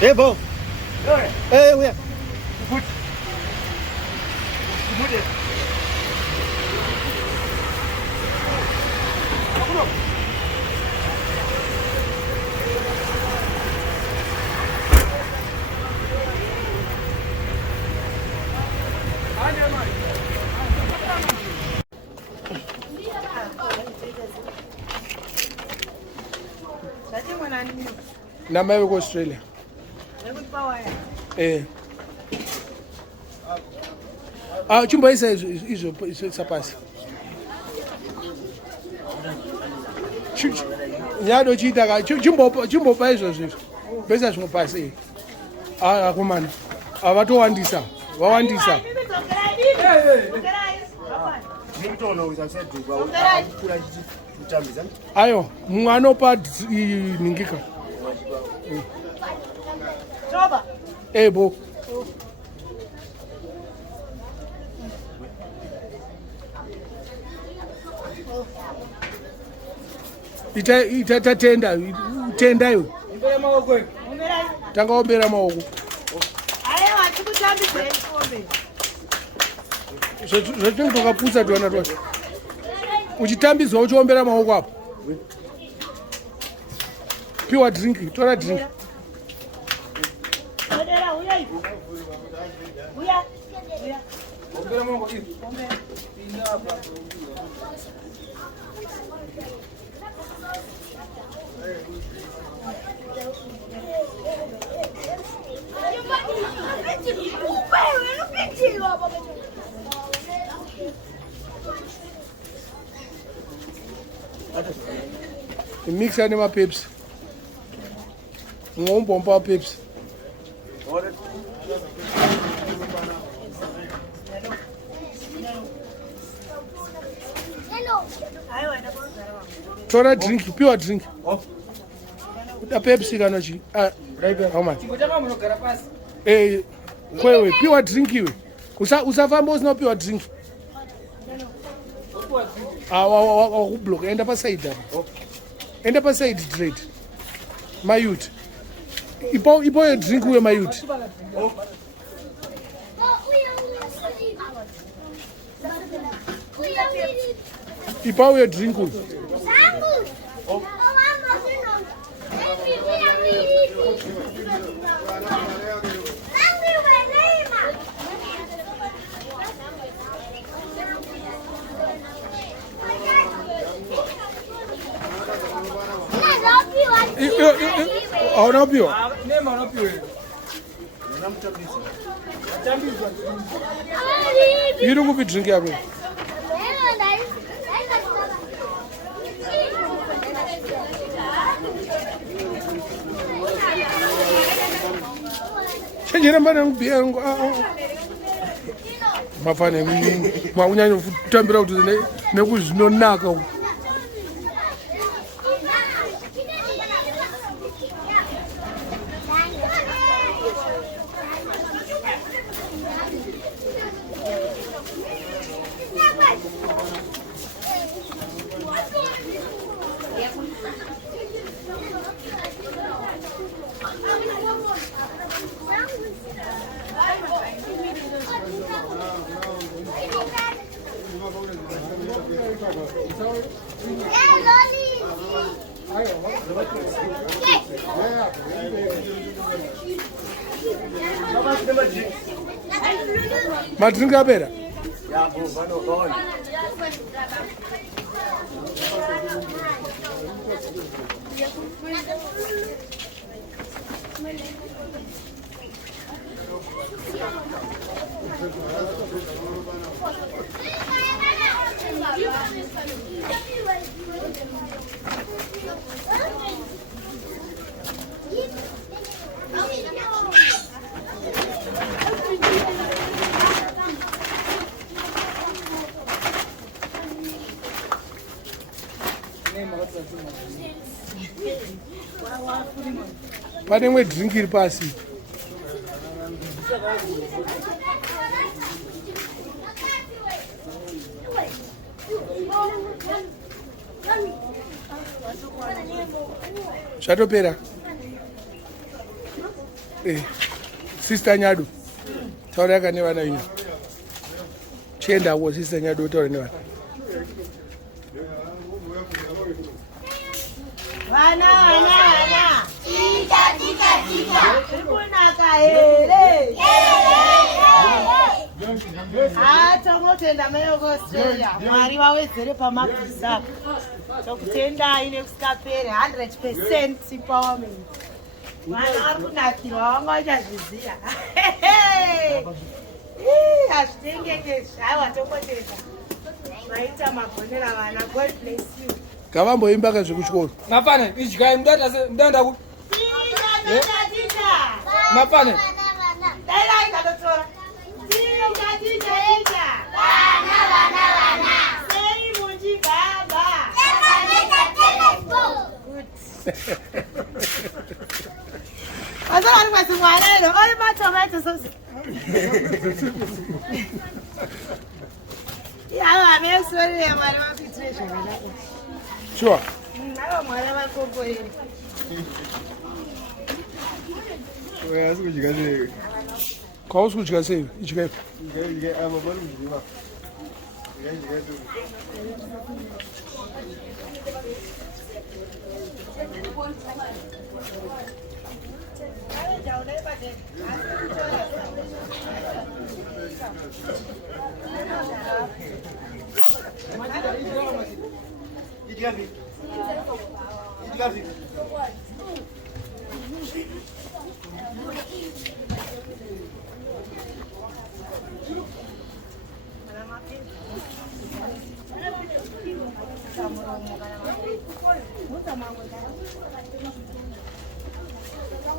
Hey, Bo. Hey, where? Good. Good. Namai go Australia. Chumba is sapasi. Nyado Chihota chumbo pa izvo pesa zvinopasi. Akomana. Avatowandisa. Vawandisa. Ayo, mumwe anopa ningika. Bo. Ita tenda yo. Tanga ombera maoko. Zvetinhu twakaputsa twana twacho. Uchitambidzwa uchiombera maoko apo. Piwa drink, tora drink. Mixa nema Pepsi. Ngompompa Pepsi. Tora drink, pure drink. The Pepsi kanochi. How much? Kwewe, pure drink iwe. Usafamba usina pure drink. Block. Enda pa side dabo. Enda pa side trade. My youth. Ipo yo drink uwe my youth. Ipo yo drink uwe. Hauna pio? Nema hauna pio. Yiri kupi drink yako? Chenjera mbana ngubia ngo. Mafane mwakunyanya kutambira kuti nekuzvinonaka. Madrink apera? Pane imwe drink iri pasi. Zvatopera. Sister Nyado. Taura ka nevana ino. Chienda wo Sister Nyado taura nevana. Vana. Tika. Kunaka here. Tomotenda mayoko Australia. Mwari wawedzere pamabhiza. Tokutendai nekusingapere 100% empowerment. Vana vari kunakirwa vanga vachazviziva. Hazvitengeke zvaiwa tomotenda. Maita magonera vana. God bless you. Kavamboimba kazvekuchikoro. Mapane, idyai mudanda ku. Mapane. Dai ndatotora. Vana. Sei munjigaba. Azora ari kwati mwana ero, ori matomato sosi. Yawa mesori yamari wapitire zvakanaka. Sure. Ava mwana vakomboreri. Asi kudya sei? Kwausi kudya sei? Idya ipi? Idya apa pari kudyiwa? Idya tu.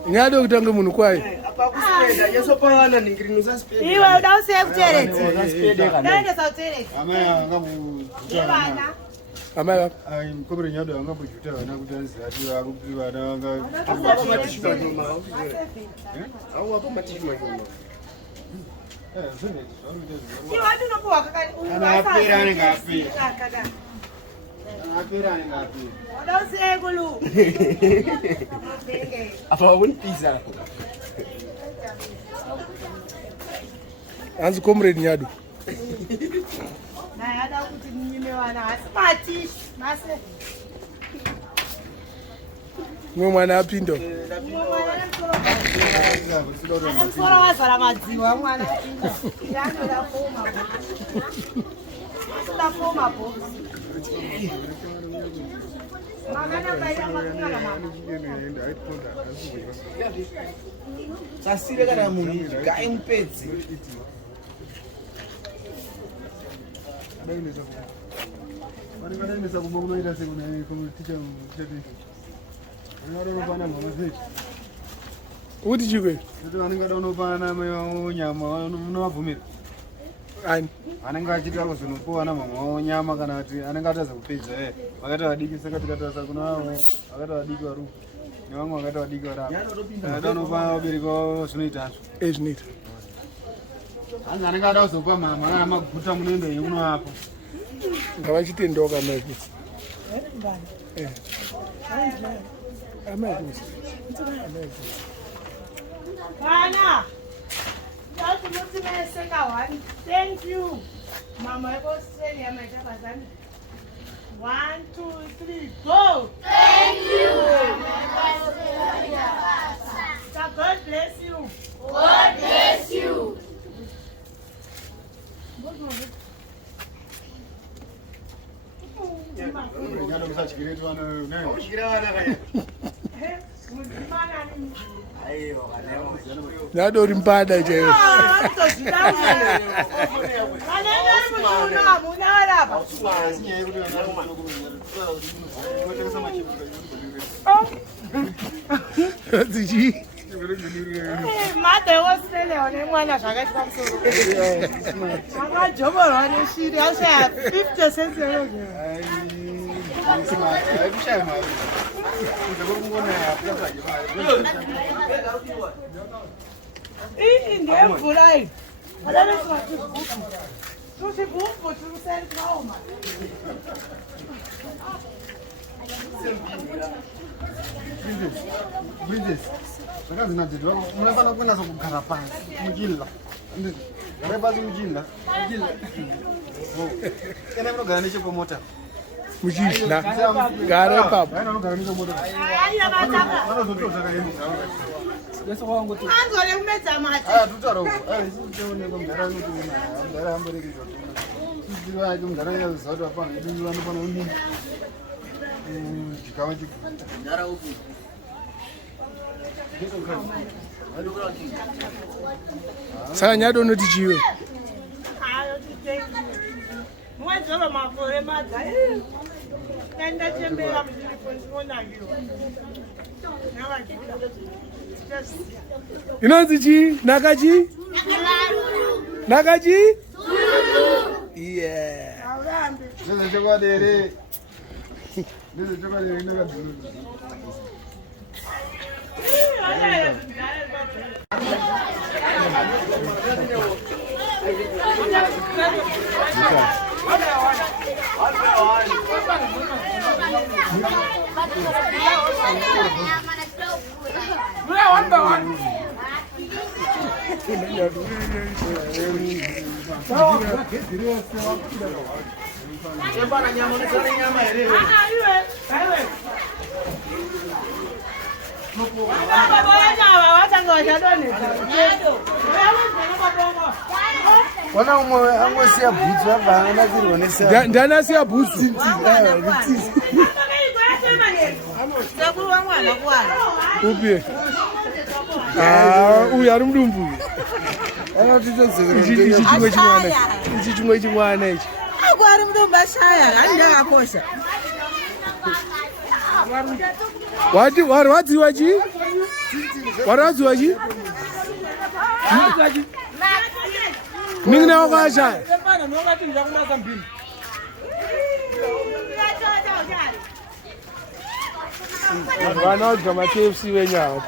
Nyado kutanga munhu kwaye. Iwe uda usiye kuteredza. Ndaenda sauteredza. Amai angamujuta vana. Amai vapa? Ai mkomere Nyado angamujuta vana kuti anzi ati vakupi vana vanga. Iwe ndinopuwa kakani. Anapera anenge apera. Uda usiye kulu. Apa unipisa. Hanzi comrade Nyado. Naye ada kuti mnyime vana asi matishi mase. Mwe mwana apinda. Ane musoro wazara madziwa mwana apinda. Ndanoda foma. Ndoda foma po. Magana baira makungana mama. Sasire kana munhu gai mupedzi. Vanengadaendesa kumba kunoita sekuticha vanengada unopana mama zeti Uti chikwe? kuti vanengada unopana mai vavo nyama unovabvumira Ani? vanenge vachida kuzonopuwana mama vavo nyama kana kuti anenge atadza kupedza vakati vadiki saka tikatasa kuna vavo vakati vadiki varume nevamwe vakati vadiki varapa ada unopa vabereki vavo zvinoitazvo Zvinoita. hanzi anenge ada kuzopa mama kana maguta munoenda yekunovapo Ngavachitendoka mai kusi. Amai kusi. Vana. That's the most second one. Thank you. Mama Australia my Jabazan. 1, 2, 3, go. Thank you. God bless you. God bless you. Nyado kusachikireti vana Nyado uri mpada chaiyo. Zichi. Mado Australia one mwana zvakaitwa pamusoro. Akajoborwa neshiri asha 50 cents yoga. Hii ndiye mvula hii. Tushibumbu turusaini kaoma. Princess. Sakazi na didi wako. Mnafana kwenda soko kukara pasi. Mjilla. Ndio. Basi mjilla. Mjilla. Kana mnaganisha kwa mota. Mujishla. Gare papa. Haina mnaganisha mota. Haya bataka. Ana zoto zaka yenu sawa. Yeso wangu tu. Angole umeza mati. Tutaro. Sisi tuone kwa mdara mtu na mdara ambere kizo. Sisi wa mdara ya zoto hapa. Ndio wanapana uni. Kikawa juu. Mdara huko. Saka Nyado unoti chiwe. Hayo titengi. Mwenzolo mafore madza. Nenda chembera mzilifonzona hiyo. Nawajika. Inonzi chi? Nakachi? Nakachi? Yeah. Awambe. Ndio chakwa dere. Ndio chakwa dere ndio kadulu. Wana umwe angosiya bhutsu abva anazirionesa. Ndana siya bhutsu. Upi? Uyu ari mudumbu. Ichi chimwe chimwana ichi. Agora mudumbu ashaya, handakakosha. Warwadziwa chi? Warwadziwa chi? Ningina wakashaya. Vana wadya ma KFC venyawa.